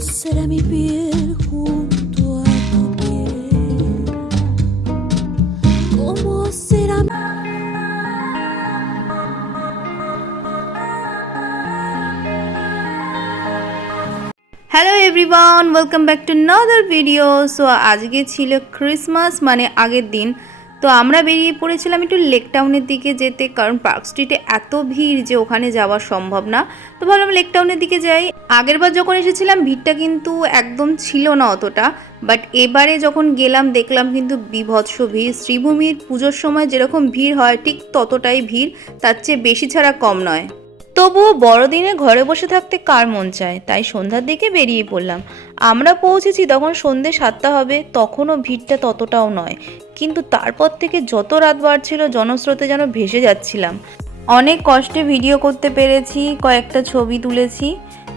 será mi piel junto a tu piel? ¿Cómo será mi... hello everyone, welcome back to another video. So আজকে ছিল Christmas, মানে আগের দিন। তো আমরা বেরিয়ে পড়েছিলাম একটু লেক টাউনের দিকে যেতে, কারণ পার্ক স্ট্রিটে এত ভিড় যে ওখানে যাওয়া সম্ভব না। তো ভাবলাম লেক টাউনের দিকে যাই। আগেরবার যখন এসেছিলাম ভিড়টা কিন্তু একদম ছিল না অতটা, বাট এবারে যখন গেলাম দেখলাম কিন্তু বিভৎস ভিড়। শ্রীভূমির পুজোর সময় যেরকম ভিড় হয় ঠিক ততটাই ভিড়, তার চেয়ে বেশি ছাড়া কম নয়। তবুও বড়দিনে ঘরে বসে থাকতে কার মন চায়, তাই সন্ধ্যার দিকে বেরিয়ে পড়লাম। আমরা পৌঁছেছি তখন সন্ধ্যে 7টা হবে, তখনও ভিড়টা ততটাও নয়, কিন্তু তারপর থেকে যত রাত বাড়ছিল জনস্রোতে যেন ভেসে যাচ্ছিলাম। অনেক কষ্টে ভিডিও করতে পেরেছি, কয়েকটা ছবি তুলেছি।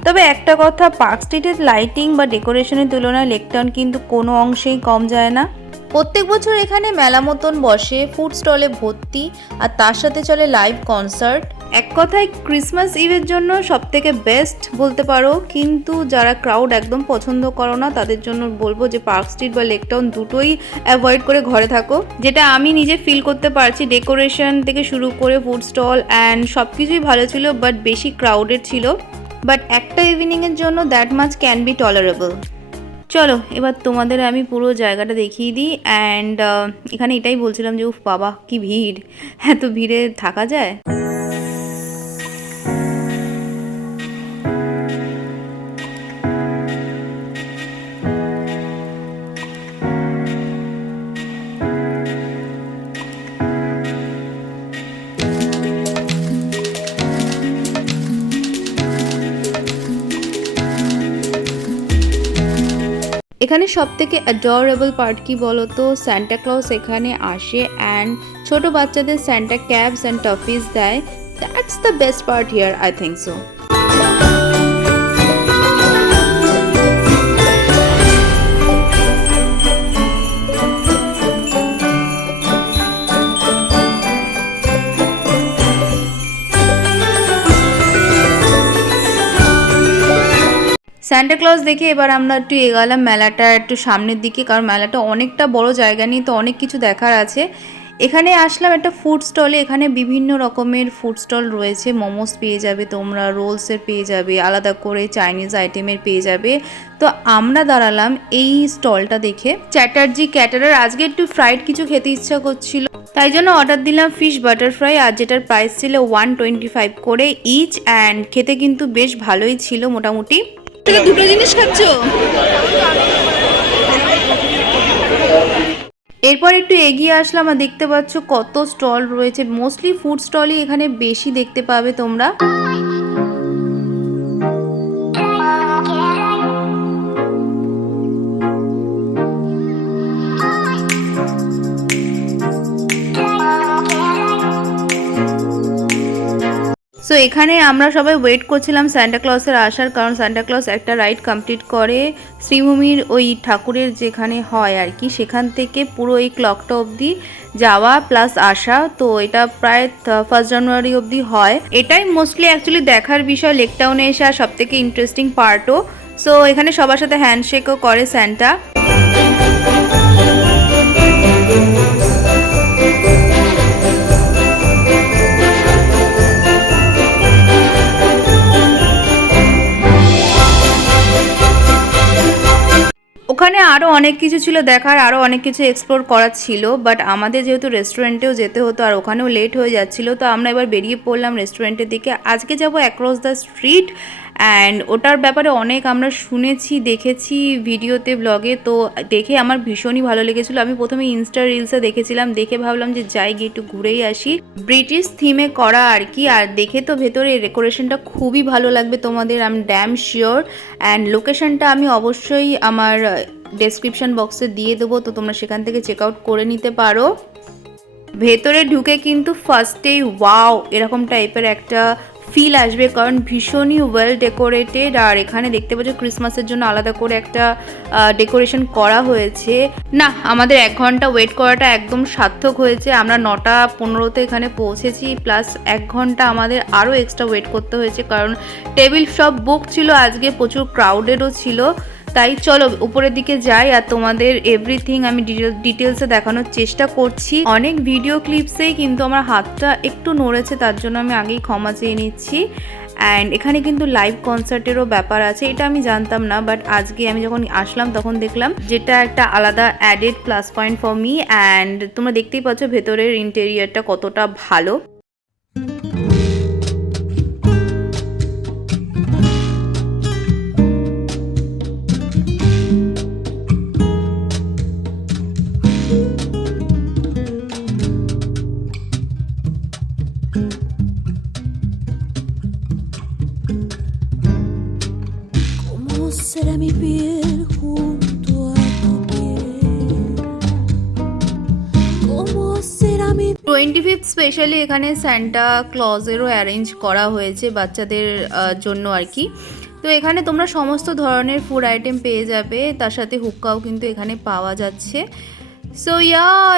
তবে একটা কথা, পার্ক স্ট্রিটের লাইটিং বা ডেকোরেশনের তুলনায় লেকটাউন কিন্তু কোনো অংশেই কম যায় না। প্রত্যেক বছর এখানে মেলা মতন বসে, ফুড স্টলে ভর্তি, আর তার সাথে চলে লাইভ কনসার্ট। এক কথায় ক্রিসমাস ইভের জন্য সবথেকে বেস্ট বলতে পারো। কিন্তু যারা ক্রাউড একদম পছন্দ করো না তাদের জন্য বলবো যে পার্ক স্ট্রিট বা লেকটাউন দুটোই অ্যাভয়েড করে ঘরে থাকো। যেটা আমি নিজে ফিল করতে পারছি, ডেকোরেশন থেকে শুরু করে ফুড স্টল অ্যান্ড সব কিছুই ভালো ছিল, বাট বেশি ক্রাউডেড ছিল। বাট একটা ইভিনিংয়ের জন্য that much can be tolerable. চলো এবার তোমাদের আমি পুরো জায়গাটা দেখিয়ে দিই। অ্যান্ড এখানে এটাই বলছিলাম যে উফ বাবা কি ভিড়, এত ভিড়ে থাকা যায়? এখানে সবথেকে অ্যাডোরেবল পার্ট কি বলো তো, সান্টা ক্লজ এখানে আসে অ্যান্ড ছোট বাচ্চাদের সান্টা ক্যাপস অ্যান্ড টফিস দেয়। That's the best part here, I think so. Santa Claus দেখে এবার আমরা একটু এগালাম মেলাটা একটু সামনের দিকে, কারণ মেলাটা অনেকটা বড় জায়গা নিয়ে, তো অনেক কিছু দেখার আছে। এখানে আসলাম একটা ফুড স্টলে, এখানে বিভিন্ন রকমের ফুড স্টল রয়েছে। মোমোস পেয়ে যাবে তোমরা, রোলসের পেয়ে যাবে, আলাদা করে চাইনিজ আইটেমের পেয়ে যাবে। তো আমরা দাঁড়ালাম এই স্টলটা দেখে। চ্যাটার্জি ক্যাটারার, আজকে একটু ফ্রাইড কিছু খেতে ইচ্ছা করছিল, তাই জন্য অর্ডার দিলাম ফিশ বাটার ফ্রাই, আর যেটার প্রাইস ছিল 125 করে ইচ। অ্যান্ড খেতে কিন্তু বেশ ভালোই ছিল মোটামুটি। দুটো জিনিস খাচ্ছ? এরপর একটু এগিয়ে আসলাম আর দেখতে পাচ্ছ কত স্টল রয়েছে। মোস্টলি ফুড স্টলই এখানে বেশি দেখতে পাবে তোমরা। সো এখানে আমরা সবাই ওয়েট করছিলাম সান্টা ক্লজের আসার, কারণ সান্টা ক্লজ একটা রাইড কমপ্লিট করে শ্রীভূমির ওই ঠাকুরের যেখানে হয় আর কি, সেখান থেকে পুরো এই ক্লকটা অবধি যাওয়া প্লাস আসা। তো এটা প্রায় 1 জানুয়ারি অবধি হয়। এটাই মোস্টলি অ্যাকচুয়ালি দেখার বিষয় লেকটাউনে এসে, আর সব থেকে ইন্টারেস্টিং পার্টও। সো এখানে সবার সাথে হ্যান্ডশেকও করে সান্টা। ওখানে আরও অনেক কিছু ছিল দেখার, আরও অনেক কিছু এক্সপ্লোর করার ছিল, বাট আমাদের যেহেতু রেস্টুরেন্টেও যেতে হতো আর ওখানেও লেট হয়ে যাচ্ছিলো, তো আমরা এবার বেরিয়ে পড়লাম রেস্টুরেন্টের দিকে। আজকে যাব অ্যাক্রস দ্য স্ট্রিট, অ্যান্ড ওটার ব্যাপারে অনেক আমরা শুনেছি, দেখেছি ভিডিওতে, ব্লগে। তো দেখে আমার ভীষণই ভালো লেগেছিলো। আমি প্রথমে ইনস্টা রিলসে দেখেছিলাম, দেখে ভাবলাম যে যাই গিয়ে একটু ঘুরেই আসি। ব্রিটিশ থিমে করা আর কি, আর দেখে তো ভেতরে ডেকোরেশনটা খুবই ভালো লাগবে তোমাদের, আমি ড্যাম শিওর। অ্যান্ড লোকেশনটা আমি অবশ্যই আমার ডেসক্রিপশন বক্সে দিয়ে দেবো, তো তোমরা সেখান থেকে চেক আউট করে নিতে পারো। ভেতরে ঢুকে কিন্তু ফার্স্টেই ওয়াও এরকম টাইপের একটা ফিল আসবে, কারণ ভীষণই ওয়েল ডেকোরেটেড। আর এখানে দেখতে পাচ্ছ ক্রিসমাসের জন্য আলাদা করে একটা ডেকোরেশন করা হয়েছে। না, আমাদের 1 ঘন্টা ওয়েট করাটা একদম সার্থক হয়েছে। আমরা 9:15 এখানে পৌঁছেছি, প্লাস 1 ঘন্টা আমাদের আরও এক্সট্রা ওয়েট করতে হয়েছে, কারণ টেবিল সব বুক ছিল, আজকে প্রচুর ক্রাউডেডও ছিল। তাই চলো উপরের দিকে যাই আর তোমাদের এভরিথিং আমি ডিটেলসে দেখানোর চেষ্টা করছি। অনেক ভিডিও ক্লিপসেই কিন্তু আমার হাতটা একটু নড়েছে, তার জন্য আমি আগেই ক্ষমা চেয়ে নিচ্ছি। অ্যান্ড এখানে কিন্তু লাইভ কনসার্টেরও ব্যাপার আছে, এটা আমি জানতাম না, বাট আজকে আমি যখন আসলাম তখন দেখলাম, যেটা একটা আলাদা added plus point for me. And তোমরা দেখতেই পাচ্ছ ভেতরের ইন্টেরিয়ারটা কতটা ভালো। ¿Cómo será mi piel junto a tu piel? ¿Cómo será mi 25th specially এখানে স্যান্টা ক্লজেরও অ্যারেঞ্জ করা হয়েছে বাচ্চাদের জন্য আর কি। তো এখানে তোমরা সমস্ত ধরনের ফুড আইটেম পেয়ে যাবে, তার সাথে হুক্কাও কিন্তু এখানে পাওয়া যাচ্ছে। So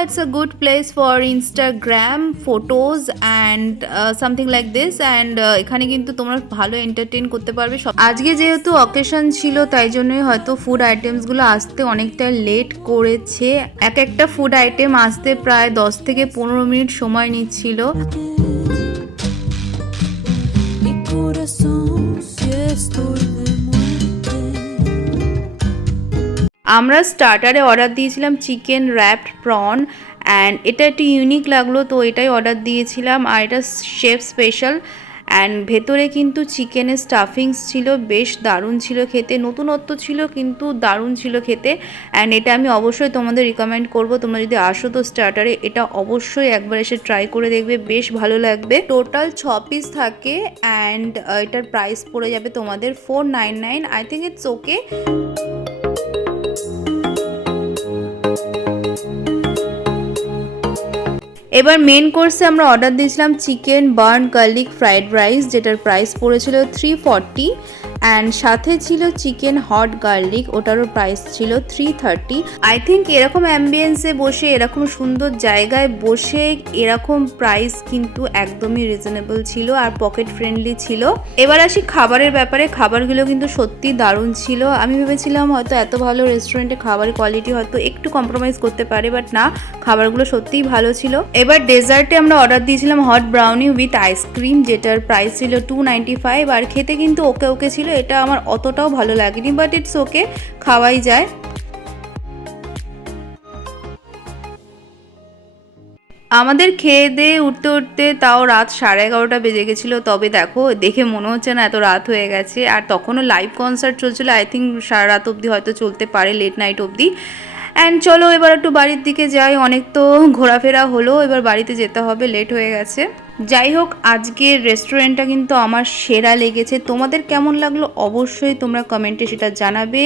it's a good place for Instagram photos and something like this. And এখানে কিন্তু তোমরা ভালো এন্টারটেন করতে পারবে। আজকে যেহেতু অকেশন ছিল তাই জন্যই হয়তো ফুড আইটেমসগুলো আসতে অনেকটা লেট করেছে। একটা ফুড আইটেম আসতে প্রায় 10 থেকে 15 মিনিট সময় নিচ্ছিল। mi corazón si estoy de muerte? আমরা স্টার্টারে অর্ডার দিয়েছিলাম চিকেন র্যাপড প্রন, অ্যান্ড এটা একটু ইউনিক লাগলো, তো এটাই অর্ডার দিয়েছিলাম। আর এটা শেফ স্পেশাল। অ্যান্ড ভেতরে কিন্তু চিকেনের স্টাফিংস ছিল, বেশ দারুণ ছিল খেতে, নতুনত্ব ছিল কিন্তু দারুণ ছিল খেতে। অ্যান্ড এটা আমি অবশ্যই তোমাদের রিকমেন্ড করব, তোমরা যদি আসো তো স্টার্টারে এটা অবশ্যই একবার এসে ট্রাই করে দেখবে, বেশ ভালো লাগবে। টোটাল 6 পিস থাকে অ্যান্ড এটার প্রাইস পড়ে যাবে তোমাদের 499। I think it's okay. এবার মেন কোর্সে আমরা অর্ডার দিয়েছিলাম chicken burn garlic fried rice, যেটার প্রাইস পড়েছিল 340। অ্যান্ড সাথে ছিল চিকেন হট গার্লিক, ওটারও প্রাইস ছিল 330। আই থিঙ্ক এরকম অ্যাম্বিয়েন্সে বসে, এরকম সুন্দর জায়গায় বসে এরকম প্রাইস কিন্তু একদমই রিজনেবল ছিল আর পকেট ফ্রেন্ডলি ছিল। এবার আসি খাবারের ব্যাপারে। খাবারগুলো কিন্তু সত্যি দারুণ ছিল। আমি ভেবেছিলাম হয়তো এত ভালো রেস্টুরেন্টে খাবারের কোয়ালিটি হয়তো একটু কম্প্রোমাইজ করতে পারে, বাট না, খাবারগুলো সত্যিই ভালো ছিল। এবার ডেজার্টে আমরা অর্ডার দিয়েছিলাম হট ব্রাউনি উইথ আইসক্রিম, যেটার প্রাইস ছিল 295। আর খেতে কিন্তু ওকে ওকে ছিল, এটা আমার অতটাও ভালো লাগেনি, বাট ইটস ওকে, খাওয়াই যায়। আমাদের খেয়ে দিয়ে উঠতে উঠতে তাও রাত 11:30 বেজে গেছিলো। তবে দেখে মনে হচ্ছে না এত রাত হয়ে গেছে। আর তখনও লাইভ কনসার্ট চলছিল, আই থিঙ্ক সারা রাত অবধি হয়তো চলতে পারে, লেট নাইট অবধি। অ্যান্ড চলো এবার একটু বাড়ির দিকে যাই, অনেক তো ঘোরাফেরা হলো, এবার বাড়িতে যেতে হবে, লেট হয়ে গেছে। যাই হোক, আজকের রেস্টুরেন্টটা কিন্তু আমার সেরা লেগেছে। তোমাদের কেমন লাগলো অবশ্যই তোমরা কমেন্টে সেটা জানাবে।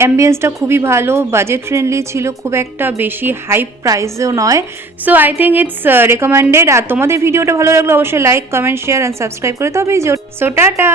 অ্যাম্বিয়েন্সটা খুবই ভালো, বাজেট ফ্রেন্ডলি ছিল, খুব একটা বেশি হাই প্রাইসেও নয়। So I think it's recommended. আর তোমাদের ভিডিওটা ভালো লাগলো অবশ্যই like comment share and subscribe করে, তবেই সো টাটা।